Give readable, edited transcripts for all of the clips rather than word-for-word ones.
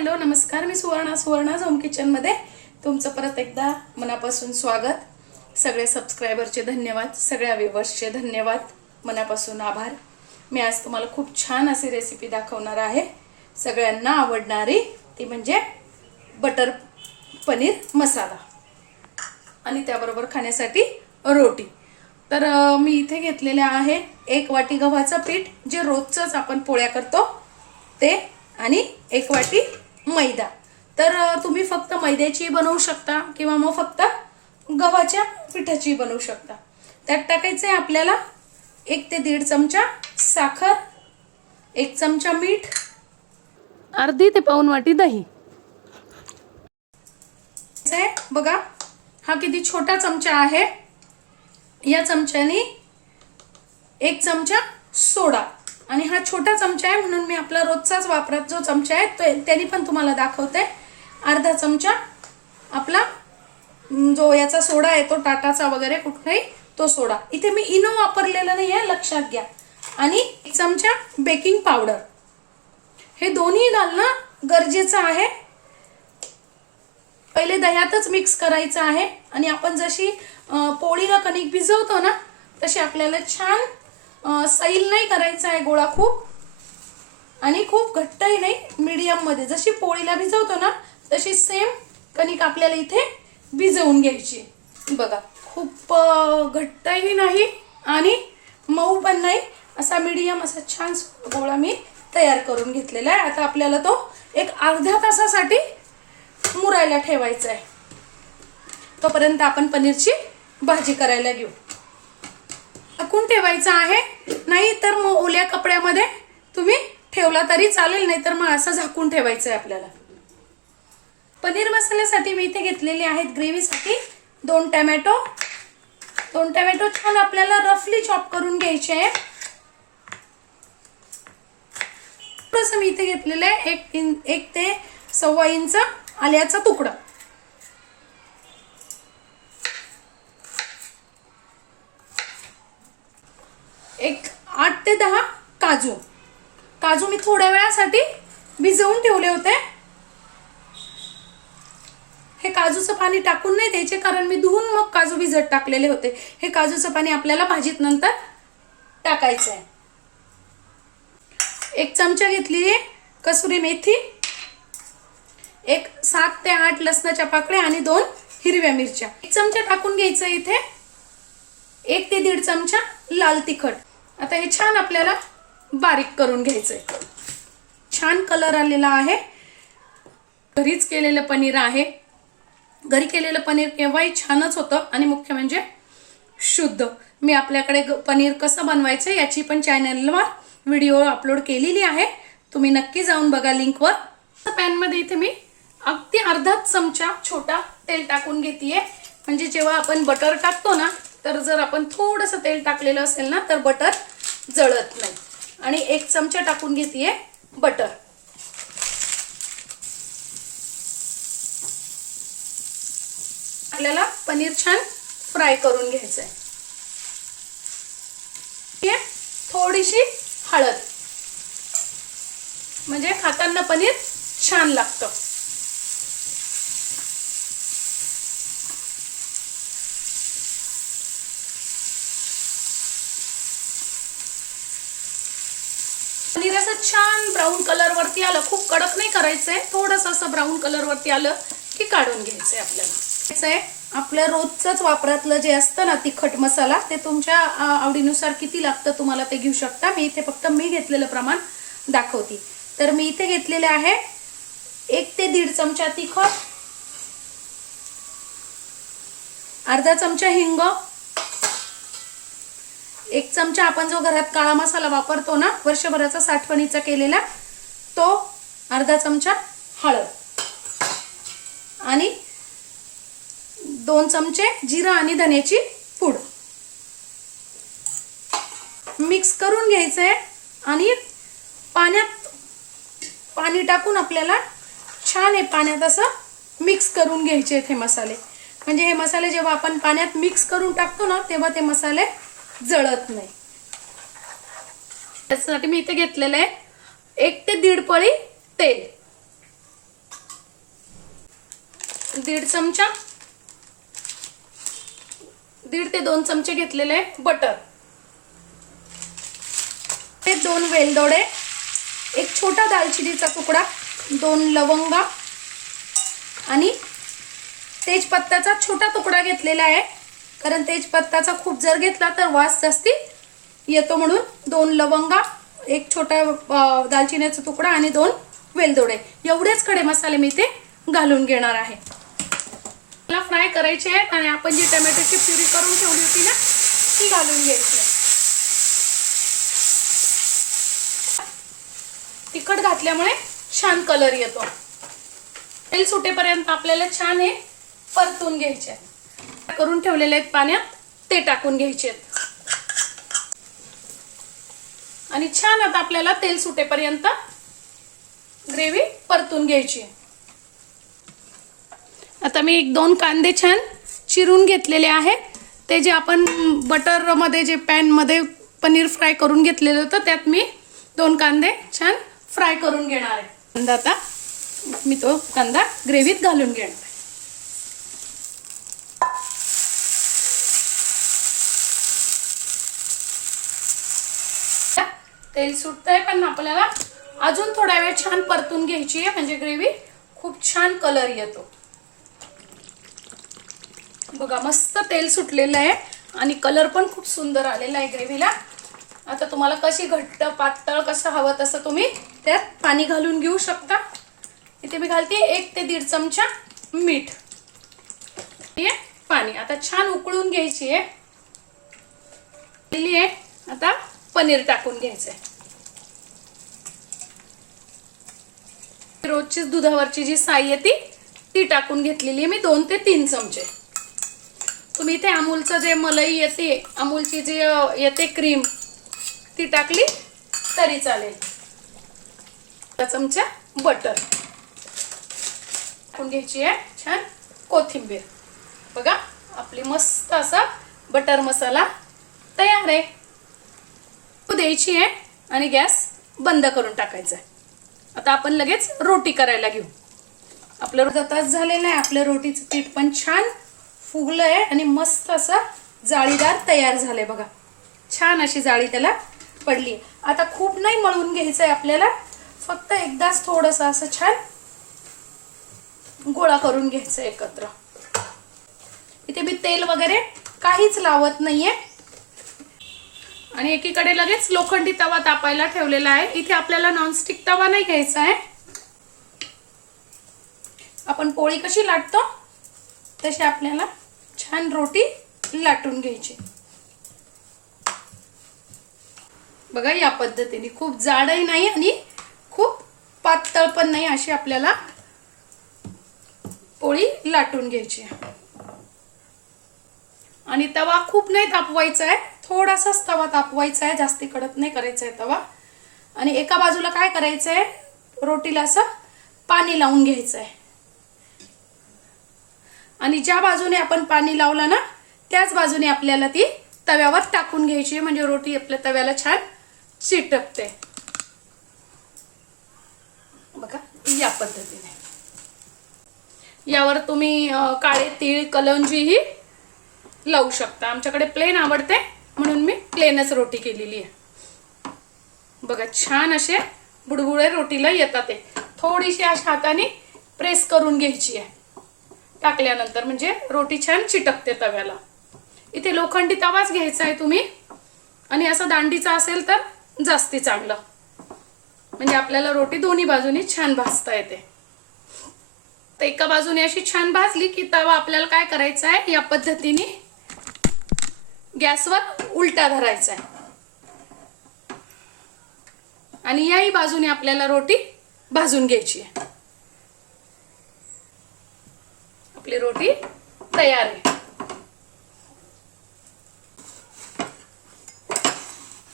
Hello नमस्कार, मी Suvarna home kitchen मध्ये तुमचं परत एकदा मनापासून स्वागत। सगळे सबस्क्रायबरचे धन्यवाद, सगळ्या व्ह्यूअर्सचे धन्यवाद, मनापासून आभार। मी आज तुम्हाला खूप छान अशी रेसिपी दाखवणार आहे, सगळ्यांना आवडणारी, ती म्हणजे बटर पनीर मसाला आणि त्याबरोबर खाण्यासाठी रोटी। तर मी इथे घेतलेले आहे 1 वाटी गव्हाचं पीठ, जे रोजच आपण पोळ्या करतो ते, आणि 1 वाटी मैदा। तर तुम्ही फक्त मैद्याची बनवू शकता किंवा मग फक्त गव्हाच्या पिठाची बनवू शकता। त्यात टाकायचे आपल्याला 1 ते 1.5 चमचा साखर, 1 चमचा मीठ, अर्धी ते पाऊण वाटी दही। बघा हा किती छोटा चमचा आहे, या चमच्याने 1 चमचा सोडा, आणि हा छोटा चमचा आहे म्हणून मी आपला रोजचाच वापरात जो चमचा आहे त्याने पण तुम्हाला दाखवते। अर्धा चमचा आपला जो याचा सोडा आहे तो टाटाचा वगैरे कुठलाही तो सोडा, इथे मी इनो वापरलेला नाही आहे, लक्षात घ्या। आणि 1 चमचा बेकिंग पावडर, हे दोन्ही घालणं गरजेचं आहे। पहिले दह्यातच मिक्स करायचं आहे, आणि आपण जशी पोळीला कणिक भिजवतो ना तशी आपल्याला छान सैल नाही करायचा आहे गोळा खूप, आणि खूप घट्टही नाही, मीडियम मध्ये जशी पोळीला भिजवतो ना तशी सेम कणिक आपल्याला इथे भिजवून घ्यायची। बघा खूप घट्टही नाही आणि मऊ पण नाही, असा मीडियम असा छान गोळा मी तयार करून घेतलेला आहे। आता आपल्याला तो एक अर्ध्या तासासाठी मुरायला ठेवायचा आहे, तोपर्यंत आपण पनीरची भाजी करायला घेऊ। झाकून ठेवायचं आहे, नाही तर मग ओल्या कपड्यामध्ये तुम्ही ठेवला तरी चालेल, नाही तर मग असं झाकून ठेवायचं आहे आपल्याला। पनीर मसाल्यासाठी मी इथे घेतलेले आहेत ग्रेव्हीसाठी 2 टोमॅटो। 2 टोमॅटो छान आपल्याला रफली चॉप करून घ्यायचे आहे। थोडंसं मी इथे घेतलेलं आहे 1 ते 1.25 इंच आल्याचा तुकडा। एक 8 ते 10 काजू। काजू मी थोड्या वेळासाठी भिजवून ठेवले होते। हे काजूचं पाणी टाकून नाही द्यायचे, कारण मी धुवून मग काजू भिजत टाकलेले होते। हे काजूचं पाणी आपल्याला भाजीत नंतर टाकायचं आहे। 1 चमचा घेतली आहे कसुरी मेथी, 7 ते 8 लसणाच्या पाकळ्या आणि 2 हिरव्या मिरच्या। 1 चमचा टाकून घ्यायचं इथे 1 ते 1.5 चमचा लाल तिखट। आता हे छान आपल्याला बारीक करून घ्यायचंय। छान कलर आलेला आहे, घरीच केलेलं पनीर आहे। घरी केलेलं पनीर केव्हाही छानच होतं, आणि मुख्य म्हणजे शुद्ध। मी आपल्याकडे पनीर कसं बनवायचं याची पण चॅनलवर व्हिडिओ अपलोड केलेली आहे, तुम्ही नक्की जाऊन बघा लिंकवर। पॅन मध्ये इथे मी अगदी अर्धा चमचा छोटा तेल टाकून घेतेय, म्हणजे जेव्हा आपण बटर टाकतो ना, तर जर आपण थोडंसं तेल टाकलेलं असेल ना तर बटर जळत नाही। आणि 1 चमचा टाकून घेतेय बटर। आपल्याला पनीर छान फ्राय करून घ्यायचंय। थोडीशी हळद, म्हणजे खाताना पनीर छान लागतं। पनीर असं छान ब्राऊन कलर वरती आलं, खूप कडक नाही करायचंय, थोडंसं असं ब्राऊन कलर वरती आलं की काढून घ्यायचंय आपल्याला। आपल्या रोजचंच वापरातलं जे असतं ना तिखट मसाला, ते तुमच्या आवडीनुसार किती लागतं तुम्हाला ते घेऊ शकता। मी इथे फक्त मी घेतलेलं प्रमाण दाखवते। तर मी इथे घेतलेले आहे 1 ते 1.5 चमचा तिखट, अर्धा चमचा हिंग, 1 चमचा आपण जो घरात काळा मसाला वापरतो ना वर्षभराचा साठवणीचा केलेला तो, अर्धा चमचा हळद, आणि 2 चमचे जिरा आणि धन्याची पूड मिक्स करून घ्यायचंय। आणि पाणी टाकून आपल्याला छान हे पाण्यात असं मिक्स करून घ्यायचे हे मसाले, म्हणजे हे मसाले जेव्हा आपण पाण्यात मिक्स करून टाकतो ना तेव्हा ते मसाले जळत नाही। त्यासाठी मी इथे घेतलेलं आहे 1 ते 1.5 पळी तेल। दीड ते 2 चमचे घेतलेले आहे बटर, ते 2 वेलदोडे, एक छोटा दालचिनीचा तुकडा, 2 लवंगा आणि तेजपत्त्याचा छोटा तुकडा घेतलेला आहे, कारण तेजपत्त्याचा खूप जर घेतला तर वास जास्ती येतो, म्हणून 2 लवंगा, एक छोटा दालचिनीचा तुकडा आणि 2 वेलदोडे, एवढेच खडे मसाले मी ते घालून घेणार आहे. मला फ्राय करायचे आहेत आणि आपण जी टोमॅटोची प्युरी करून ठेवली होती ना ती घालून घ्यायची. तिखट घातल्यामुळे छान कलर येतो. तेल सुटेपर्यंत आपल्याला छान हे परतून घ्यायचे. करून ठेवलेले आहेत पाण्यात ते टाकून घ्यायचे आणि छान आता आपल्याला तेल सुटेपर्यंत ग्रेव्ही परतून घ्यायची. आता मी 1-2 कांदे छान चिरून घेतलेले आहेत. ते जे आपण बटर मध्ये जे पॅन मध्ये पनीर फ्राय करून घेतलेलं होतं त्यात मी 2 कांदे छान फ्राय करून घेणार आहे. कांदा आता मी तो कांदा ग्रेव्हीत घालून घेणार आहे. तेल सुटतंय पण आपल्याला अजून थोडा वेळ छान परतून घ्यायची आहे, म्हणजे ग्रेव्ही खूप छान कलर येतो. बघा मस्त तेल सुटलेलं आहे आणि कलर पण खूप सुंदर आलेला आहे ग्रेव्हीला. आता तुम्हाला कशी घट्ट पातळ कसं हवं तसं तुम्ही त्यात पाणी घालून घेऊ शकता. इथे मी घालते 1 ते 1.5 चमचा मीठ, हे पाणी आता छान उकळून घ्यायची आहे. आता पनीर टाकून घ्यायचंय. रोजची दुधावरची जी साई आहे ती टाकून घेतलेली आहे मी 2 ते 3 चमचे. तुम्ही इथे अमूलचं जे मलाई येते, अमूलची जी येते क्रीम ती टाकली तरी चालेल. 1 चमचा बटर टाकून घ्यायची आहे. छान कोथिंबीर. बघा आपली मस्त असा बटर मसाला तयार आहे. द्यायची आहे आणि गॅस बंद करून टाकायचा आहे. आता आपण लगेच रोटी करायला घेऊ. आपलं अर्धा तास झालेलं आहे. आपलं रोटीचं पीठ पण छान फुगलं आहे आणि मस्त असं जाळीदार तयार झालंय. बघा छान अशी जाळी त्याला पडली. आता खूप नाही मळून घ्यायचं आहे आपल्याला, फक्त एकदाच थोडंसं असं छान गोळा करून घ्यायचं एकत्र. इथे मी तेल वगैरे काहीच लावत नाहीये आणि एकीकडे लगेच लोखंडी तवा तापायला ठेवलेला आहे. इथे आपल्याला नॉनस्टिक तवा नाही घ्यायचा आहे. आपण पोळी कशी लाटतो तशी आपल्याला छान रोटी लाटून घ्यायची. बघा या पद्धतीने, खूप जाडही नाही आणि खूप पातळ पण नाही, अशी आपल्याला पोळी लाटून घ्यायची. आणि तवा खूप नाही तापवायचा आहे, थोडासाच तवा तापवायचा आहे, जास्ती कडक नाही करायचा आहे तवा. आणि एका बाजूला काय करायचं आहे, रोटीला असं पाणी लावून घ्यायचं आहे आणि ज्या बाजूने आपण पाणी लावलं ना त्याच बाजूने आपल्याला ती तव्यावर टाकून घ्यायची, म्हणजे रोटी आपल्या तव्याला छान चिटकते. बघा या पद्धतीने. यावर तुम्ही काळे तीळ, कलंजीही लावू शकता. आमच्याकडे प्लेन आवडते म्हणून मी प्लेनच रोटी केलेली आहे. बघा छान असे बुडबुडे रोटीला येतात. ते थोडीशी अशा हाताने प्रेस करून घ्यायची आहे टाकल्यानंतर, म्हणजे रोटी छान चिटकते तव्याला. इथे लोखंडी तवाच घ्यायचा आहे तुम्ही, आणि असा दांडीचा असेल तर जास्ती चांगलं, म्हणजे आपल्याला रोटी दोन्ही बाजूनी छान भाजता येते. तर एका बाजूने अशी छान भाजली की तवा आपल्याला काय करायचा आहे, या पद्धतीने गॅसवर उलटा धरायचा आहे आणि याही बाजूने आपल्याला रोटी भाजून घ्यायची आहे. आपली रोटी तयार आहे.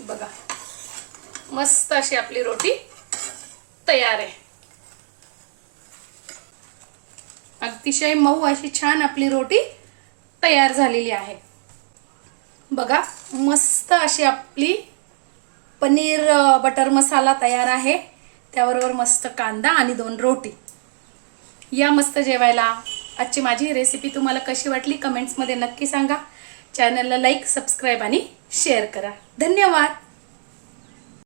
बघा मस्त अशी आपली रोटी तयार आहे. अतिशय मऊ अशी छान आपली रोटी तयार झालेली आहे. बघा मस्त अशी आपली पनीर बटर मसाला तयार आहे. त्याबरोबर मस्त कांदा आणि 2 रोटी. या मस्त जेवायला. आजची माझी रेसिपी तुम्हाला कशी वाटली कमेंट्समध्ये नक्की सांगा. चॅनलला लाईक, सबस्क्राईब आणि शेअर करा. धन्यवाद.